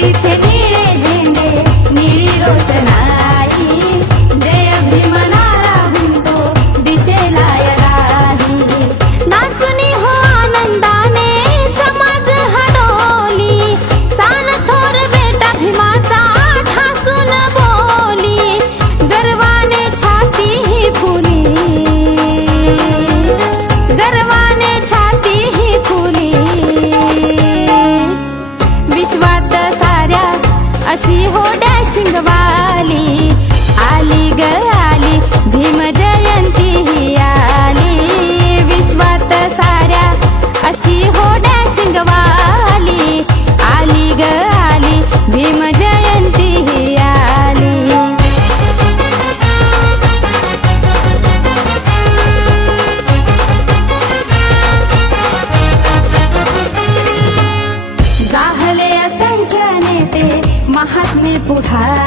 तिथे निळे झेंडे निळी रोषणाई जय भीम नारा म्हणतो दिशेला राही नाचुनी हो आनंदाने समाज हडोली सान थोर बेटा भीमाचा ठासून बोली गर्वाने छाती ही फुली गर्वाने छाती ही फुली विश्वात साऱ्या अशी हो डॅशिंग वाली आली ग आली भीम जयंती ही आली विश्वात साऱ्या अशी हो डॅशिंग वाली आली ग आली भीम जयंती ही आली जाहले असंख्य नेते महात्मे पुढारी